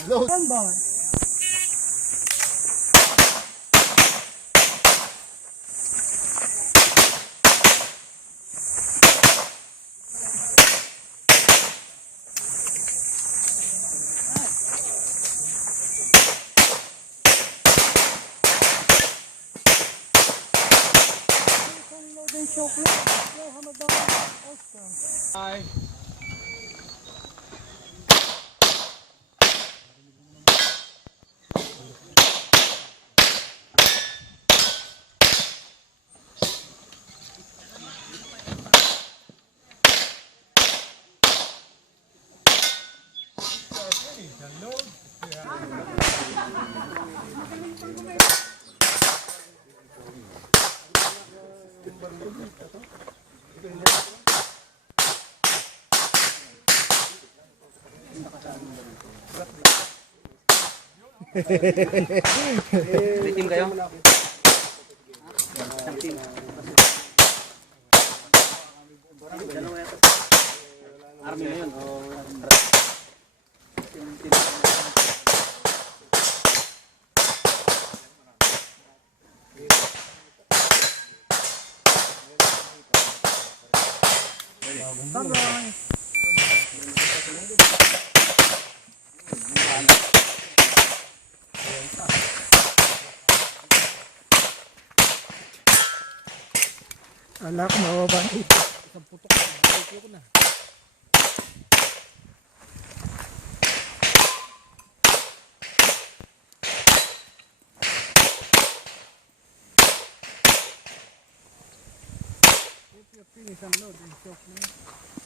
Hello. Hi. May team kayo? Isang team. Army na yun o Ala ko mababa dito. Isang putok. Ito ko na. Finish ang load. Shock na.